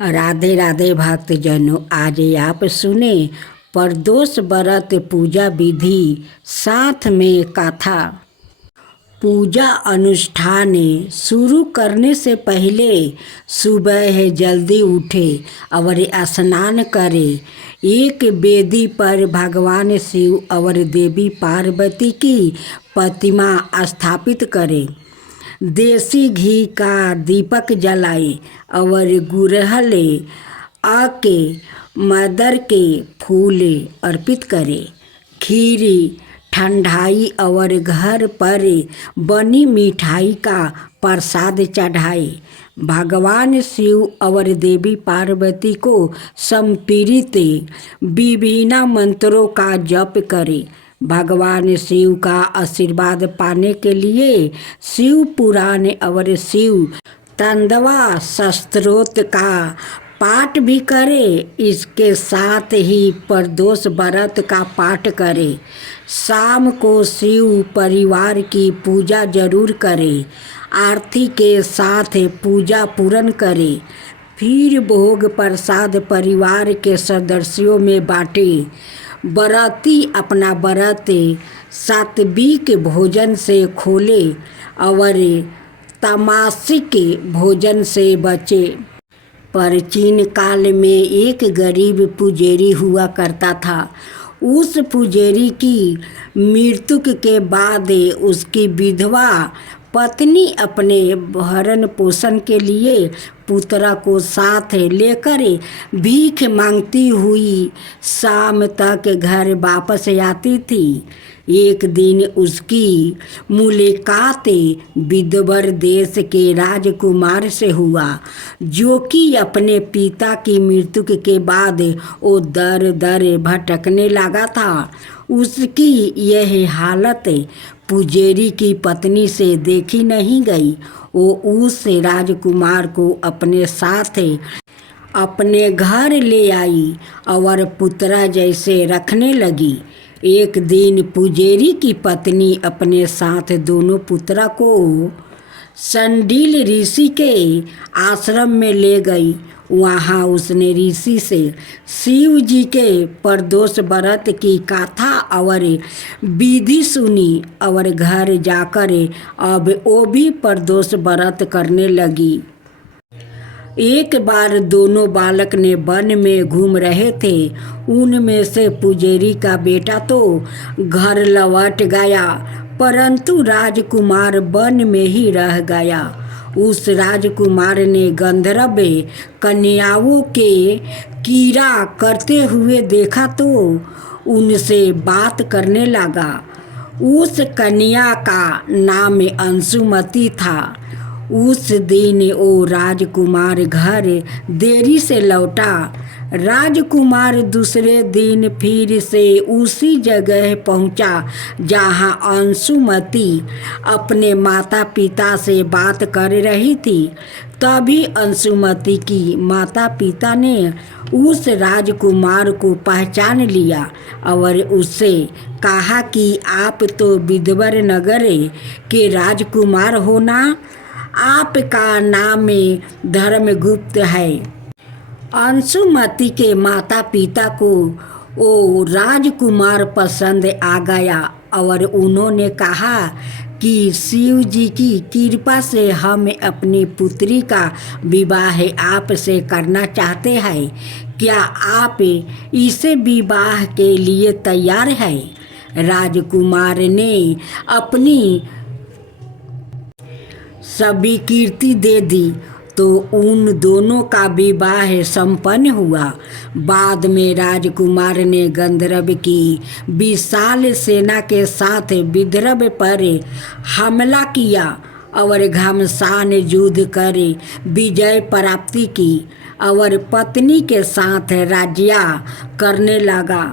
राधे राधे भक्तजनों, आज आप सुने प्रदोष व्रत पूजा विधि साथ में कथा। पूजा अनुष्ठान शुरू करने से पहले सुबह जल्दी उठे और स्नान करे। एक वेदी पर भगवान शिव और देवी पार्वती की प्रतिमा स्थापित करे। देसी घी का दीपक जलाए और गुड़हल आके मदर के फूल अर्पित करे। खीरी ठंडाई और घर पर बनी मिठाई का प्रसाद चढ़ाए। भगवान शिव और देवी पार्वती को समर्पित विभिन्न मंत्रों का जप करे। भगवान शिव का आशीर्वाद पाने के लिए शिव पुराण और शिव तांडवा स्तोत्र का पाठ भी करे। इसके साथ ही प्रदोष व्रत का पाठ करे। शाम को शिव परिवार की पूजा जरूर करे। आरती के साथ पूजा पूर्ण करे। फिर भोग प्रसाद परिवार के सदस्यों में बांटे। व्रती अपना व्रत सात्विक भोजन से खोले और तामसिक भोजन से बचे। प्राचीन काल में एक गरीब पुजारी हुआ करता था। उस पुजारी की मृत्यु के बाद उसकी विधवा पत्नी अपने भरण पोषण के लिए पुत्रा को साथ लेकर भीख मांगती हुई शाम तक घर वापस आती थी। एक दिन उसकी मुलाकात विदर्भ देश के राजकुमार से हुआ, जो कि अपने पिता की मृत्यु के बाद वो दर दर भटकने लगा था। उसकी यह हालत पुजारी की पत्नी से देखी नहीं गई। वो उस राजकुमार को अपने साथ अपने घर ले आई और पुत्रा जैसे रखने लगी। एक दिन पुजारी की पत्नी अपने साथ दोनों पुत्रा को संडील ऋषि के आश्रम में ले गई। वहाँ उसने ऋषि से शिव जी के प्रदोष व्रत की कथा और विधि सुनी और घर जाकर अब वो भी प्रदोष व्रत करने लगी। एक बार दोनों बालक ने वन में घूम रहे थे। उनमें से पुजारी का बेटा तो घर लौट गया, परंतु राजकुमार वन में ही रह गया। उस राजकुमार ने गंधर्व कन्याओं के कीड़ा करते हुए देखा तो उनसे बात करने लगा। उस कन्या का नाम अंशुमती था। उस दिन वो राजकुमार घर देरी से लौटा। राजकुमार दूसरे दिन फिर से उसी जगह पहुंचा जहां अंशुमती अपने माता पिता से बात कर रही थी। तभी अंशुमती की माता पिता ने उस राजकुमार को पहचान लिया और उससे कहा कि आप तो विदर्भ नगर के राजकुमार हो ना? आपका नाम धर्मगुप्त है। अंशुमती के माता पिता को वो राजकुमार पसंद आ गया और उन्होंने कहा कि शिव जी की कृपा से हम अपनी पुत्री का विवाह आपसे करना चाहते हैं। क्या आप इसे विवाह के लिए तैयार हैं? राजकुमार ने अपनी सभी कीर्ति दे दी तो उन दोनों का विवाह संपन्न हुआ। बाद में राजकुमार ने गंधर्व की विशाल सेना के साथ विदर्भ पर हमला किया और घमासान युद्ध कर विजय प्राप्ति की और पत्नी के साथ राज्य करने लगा।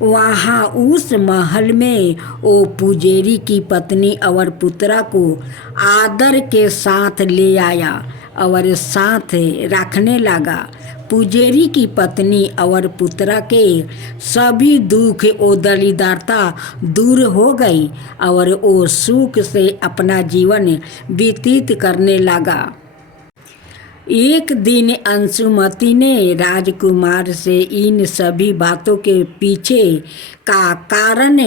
वहाँ उस महल में वो पुजारी की पत्नी और पुत्रा को आदर के साथ ले आया और साथ रखने लगा। पुजारी की पत्नी और पुत्रा के सभी दुख और दरिद्रता दूर हो गई और वो सुख से अपना जीवन व्यतीत करने लगा। एक दिन अंशुमति ने राजकुमार से इन सभी बातों के पीछे का कारण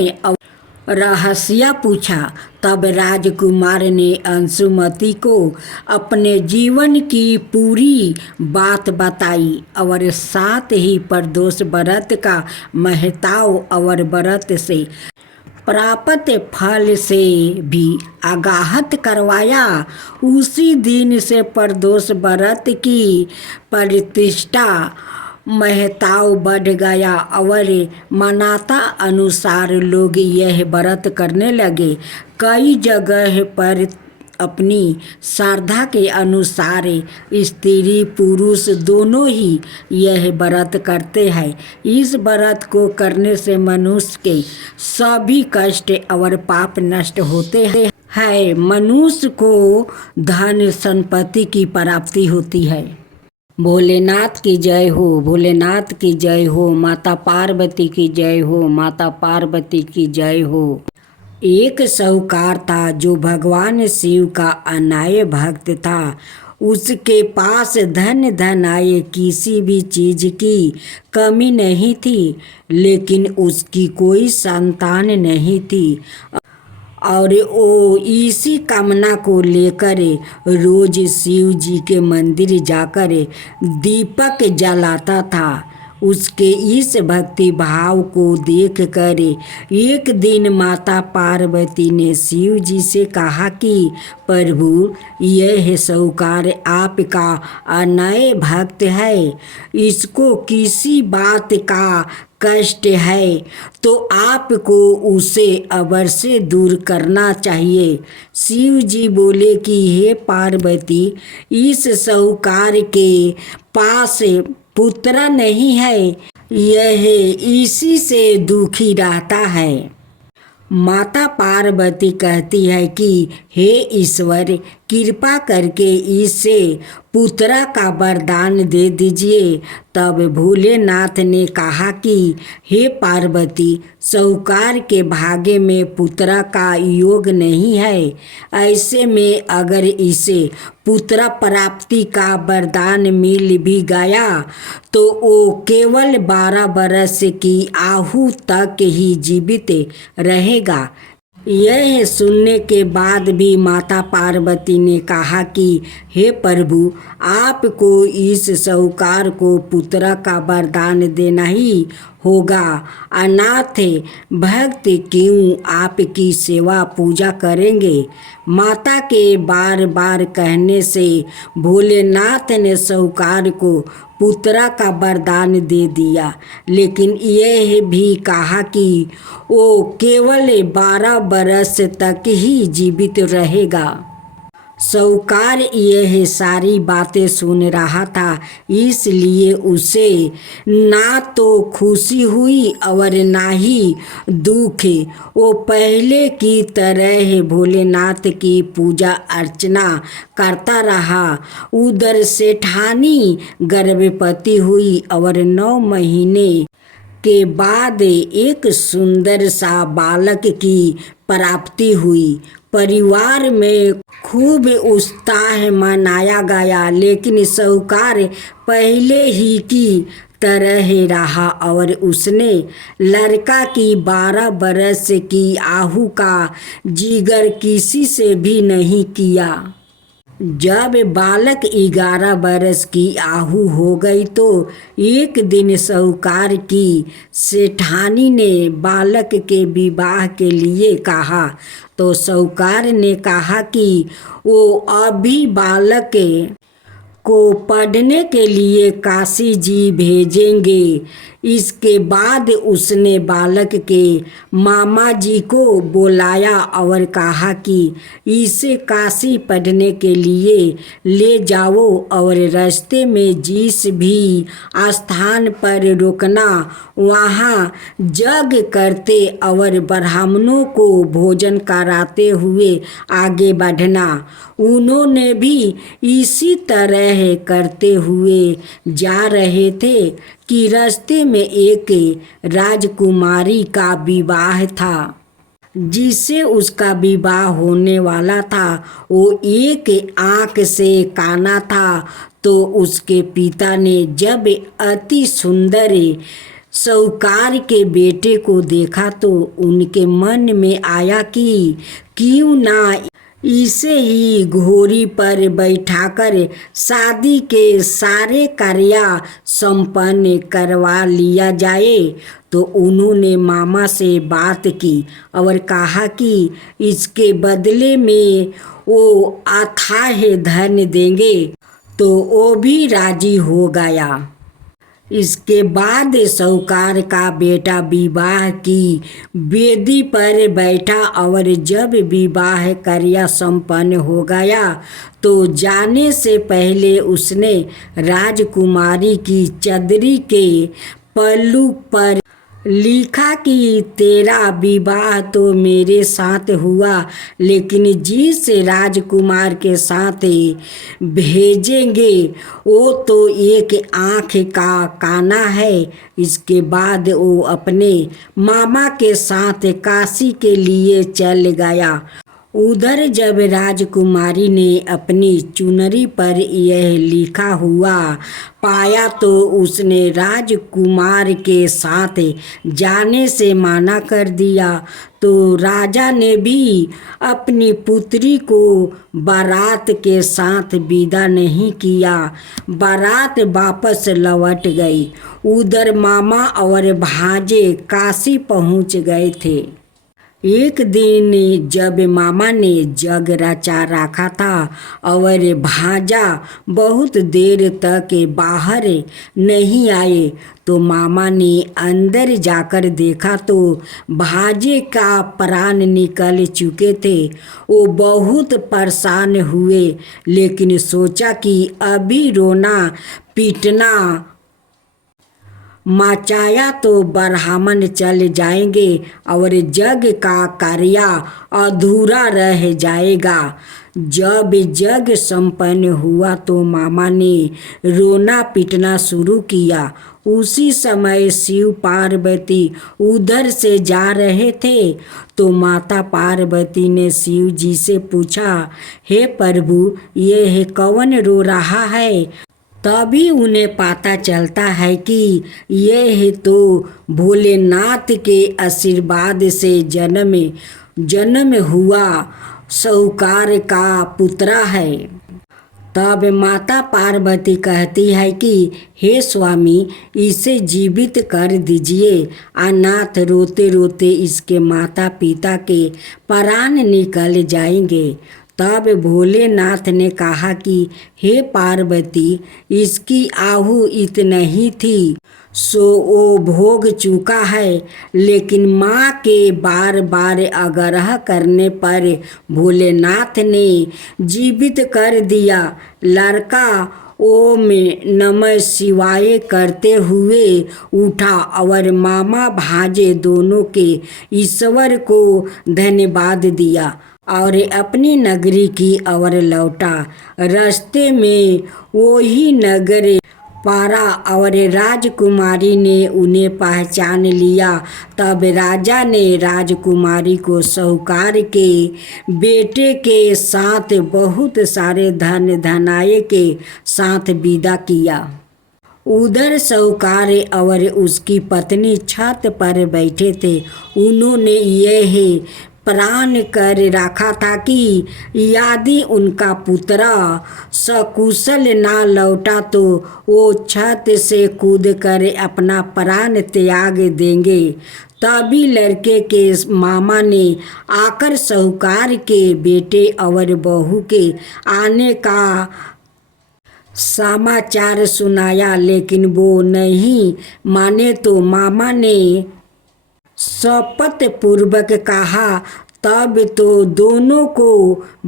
रहस्य पूछा। तब राजकुमार ने अंशुमति को अपने जीवन की पूरी बात बताई और साथ ही प्रदोष व्रत का महत्व और व्रत से प्राप्त फल से भी अवगत करवाया। उसी दिन से प्रदोष व्रत की प्रतिष्ठा महत्व बढ़ गया और मान्यता अनुसार लोग यह व्रत करने लगे। कई जगह पर अपनी श्रद्धा के अनुसार स्त्री पुरुष दोनों ही यह व्रत करते हैं। इस व्रत को करने से मनुष्य के सभी कष्ट और पाप नष्ट होते हैं। मनुष्य को धन संपत्ति की प्राप्ति होती है। भोलेनाथ की जय हो, भोलेनाथ की जय हो, माता पार्वती की जय हो, माता पार्वती की जय हो। एक साहूकार था जो भगवान शिव का अनाय भक्त था। उसके पास धन आय किसी भी चीज की कमी नहीं थी, लेकिन उसकी कोई संतान नहीं थी और वो इसी कामना को लेकर रोज शिव जी के मंदिर जाकर दीपक जलाता था। उसके इस भक्ति भाव को देखकर एक दिन माता पार्वती ने शिव जी से कहा कि प्रभु, यह साहूकार आपका अनय भक्त है, इसको किसी बात का कष्ट है तो आपको उसे अवश्य दूर करना चाहिए। शिव जी बोले कि हे पार्वती, इस साहूकार के पास पुत्र नहीं है, यह इसी से दुखी रहता है। माता पार्वती कहती है कि हे ईश्वर, कृपा करके इसे पुत्र का वरदान दे दीजिए। तब भोलेनाथ ने कहा कि हे पार्वती, साहूकार के भाग्य में पुत्र का योग नहीं है। ऐसे में अगर इसे पुत्र प्राप्ति का वरदान मिल भी गया तो वो केवल 12 वर्ष की आयु तक ही जीवित रहेगा। यह सुनने के बाद भी माता पार्वती ने कहा कि हे प्रभु, आपको इस साहूकार को पुत्र का वरदान देना ही होगा। अनाथ भक्त क्यों आपकी सेवा पूजा करेंगे। माता के बार बार कहने से भोलेनाथ ने साहूकार को पुत्र का वरदान दे दिया, लेकिन यह भी कहा कि वो केवल 12 वर्ष तक ही जीवित रहेगा। साहूकार यह सारी बातें सुन रहा था, इसलिए उसे ना तो खुशी हुई और ना ही दुख। वो पहले की तरह भोलेनाथ की पूजा अर्चना करता रहा। उधर सेठानी गर्भवती हुई और 9 महीने के बाद एक सुंदर सा बालक की प्राप्ति हुई। परिवार में खूब उत्साह मनाया गया, लेकिन साहूकार पहले ही की तरह रहा और उसने लड़का की 12 वर्ष की आयु का जिक्र किसी से भी नहीं किया। जब बालक 11 वर्ष की आयु हो गई तो एक दिन साहूकार की सेठानी ने बालक के विवाह के लिए कहा। तो साहूकार ने कहा कि वो अभी बालक को पढ़ने के लिए काशी जी भेजेंगे। इसके बाद उसने बालक के मामा जी को बुलाया और कहा कि इसे काशी पढ़ने के लिए ले जाओ और रास्ते में जिस भी स्थान पर रुकना वहाँ यज्ञ करते और ब्राह्मणों को भोजन कराते हुए आगे बढ़ना। उन्होंने भी इसी तरह करते हुए जा रहे थे कि रास्ते में एक राजकुमारी का विवाह था। जिससे उसका विवाह होने वाला था वो एक आँख से काना था तो उसके पिता ने जब अति सुंदर साहूकार के बेटे को देखा तो उनके मन में आया कि क्यों ना इसे ही घोड़ी पर बैठाकर शादी के सारे कार्य संपन्न करवा लिया जाए। तो उन्होंने मामा से बात की और कहा कि इसके बदले में वो अथाह धन देंगे। तो वो भी राजी हो गया। इसके बाद साहूकार का बेटा विवाह की वेदी पर बैठा और जब विवाह कार्य संपन्न हो गया तो जाने से पहले उसने राजकुमारी की चदरी के पल्लू पर लिखा कि तेरा विवाह तो मेरे साथ हुआ, लेकिन जिस राजकुमार के साथ भेजेंगे वो तो एक आँख का काना है। इसके बाद वो अपने मामा के साथ काशी के लिए चल गया। उधर जब राजकुमारी ने अपनी चुनरी पर यह लिखा हुआ पाया तो उसने राजकुमार के साथ जाने से मना कर दिया। तो राजा ने भी अपनी पुत्री को बारात के साथ विदा नहीं किया। बारात वापस लौट गई। उधर मामा और भांजे काशी पहुंच गए थे। एक दिन जब मामा ने जग रचा रखा था और भांजा बहुत देर तक बाहर नहीं आए तो मामा ने अंदर जाकर देखा तो भांजे का प्राण निकल चुके थे। वो बहुत परेशान हुए, लेकिन सोचा कि अभी रोना पीटना मचाया तो ब्राह्मण चल जाएंगे और जग का कार्य अधूरा रह जाएगा। जब जग संपन्न हुआ तो मामा ने रोना पीटना शुरू किया। उसी समय शिव पार्वती उधर से जा रहे थे तो माता पार्वती ने शिव जी से पूछा, हे प्रभु, ये कौन रो रहा है? तभी उन्हें पता चलता है कि यह तो भोलेनाथ के आशीर्वाद से जन्म हुआ साहूकार का पुत्र है। तब माता पार्वती कहती है कि हे स्वामी, इसे जीवित कर दीजिए। अनाथ रोते रोते इसके माता पिता के प्राण निकल जाएंगे। तब भोलेनाथ ने कहा कि हे पार्वती, इसकी आहु इतना ही थी सो वो भोग चुका है, लेकिन माँ के बार बार आग्रह करने पर भोलेनाथ ने जीवित कर दिया। लड़का ओम नमः शिवाय करते हुए उठा और मामा भांजे दोनों के ईश्वर को धन्यवाद दिया और अपनी नगरी की ओर लौटा। रास्ते में वही नगर पारा और राजकुमारी ने उन्हें पहचान लिया। तब राजा ने राजकुमारी को साहूकार के बेटे के साथ बहुत सारे धन धनाये के साथ विदा किया। उधर साहूकार और उसकी पत्नी छत पर बैठे थे। उन्होंने यह प्रण कर रखा था कि यदि उनका पुत्र सकुशल ना लौटा तो वो छत से कूदकर अपना प्राण त्याग देंगे। तभी लड़के के मामा ने आकर साहूकार के बेटे और बहू के आने का समाचार सुनाया, लेकिन वो नहीं माने तो मामा ने शपथ पूर्वक कहा। तब तो दोनों को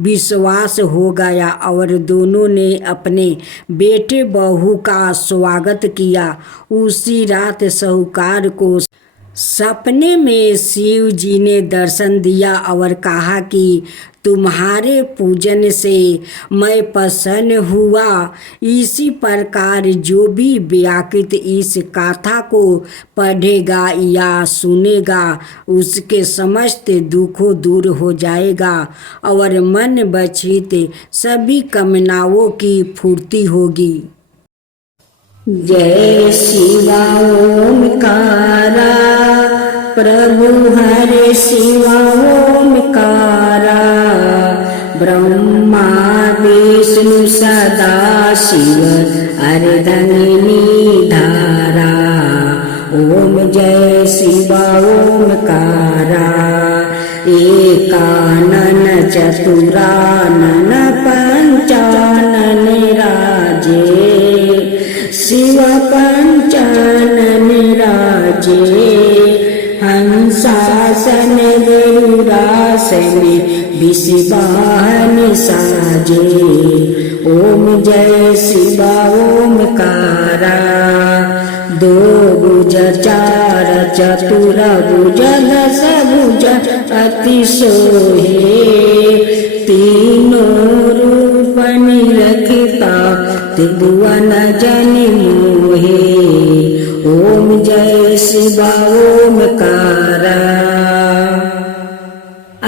विश्वास हो गया और दोनों ने अपने बेटे बहू का स्वागत किया। उसी रात साहूकार को सपने में शिव जी ने दर्शन दिया और कहा कि तुम्हारे पूजन से मैं प्रसन्न हुआ। इसी प्रकार जो भी व्याकृत इस गाथा को पढ़ेगा या सुनेगा उसके समस्त दुखों दूर हो जाएगा और मन बचित सभी कामनाओं की पूर्ति होगी। जय शिवा ओमकारा प्रभु हरे शिवा ओमकारा ब्रह्मा विष्णु सदा शिव अर्धंगिनी धारा। ओम जय शिवा ओमकारा एकानन चतुरानन पंचानन राजे शिव पंचानन राजे हंसासन गरुड़ासन विषवाहन साजे। ओम जय शिवा ओमकारा दो भुज चार चतुर भुज दस भुज अति सोहे तीनों रूप निरखता त्रिभुवन जन मोहे। ओम जय शिवा ओमकारा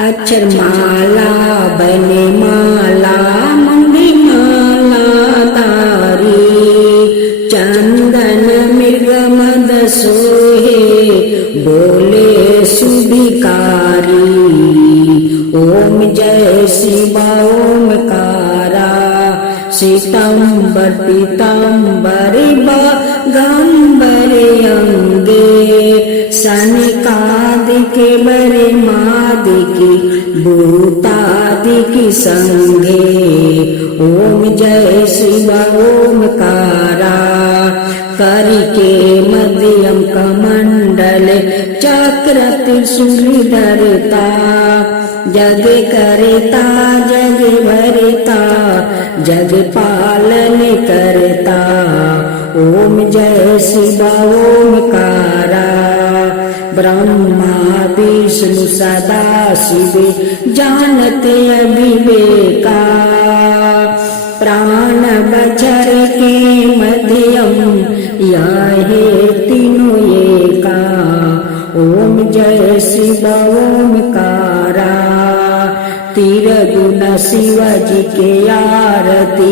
अक्षर माला बने माला मंगी माला तारी चंदन मृग मद सोहे बोले सुभिकारी। ओम जय शिवा ओमकारा श्वेतांबर पीतांबर बागंबर अंगे सनिकादिके बरे मादिकी भूतादिकी संगे। ओम जय शिवा ओमकारा करिके मध्यम कमंडल चक्र त्रिशूल धरता जग करता जग भरता जग पालन करता। ओम जय शिवा ओमकारा ब्रह्मा विष्णु सदा शिव जानते अविवेका प्राण बचर के मध्यम याहे तीनों एका। ओम जय शिवा ओमकारा तीर गुण शिवाजी के आरती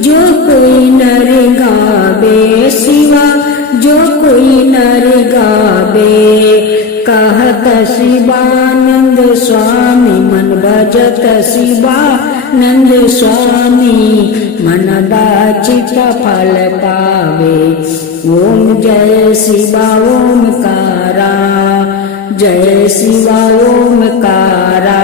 जो कोई नर गावे शिवा जो कोई नर गावे। कहत शिवानंद स्वामी मन भजत शिवानंद स्वामी मन बाचित फल पावे। ओम जय शिवा ओमकारा जय शिवा ओमकारा।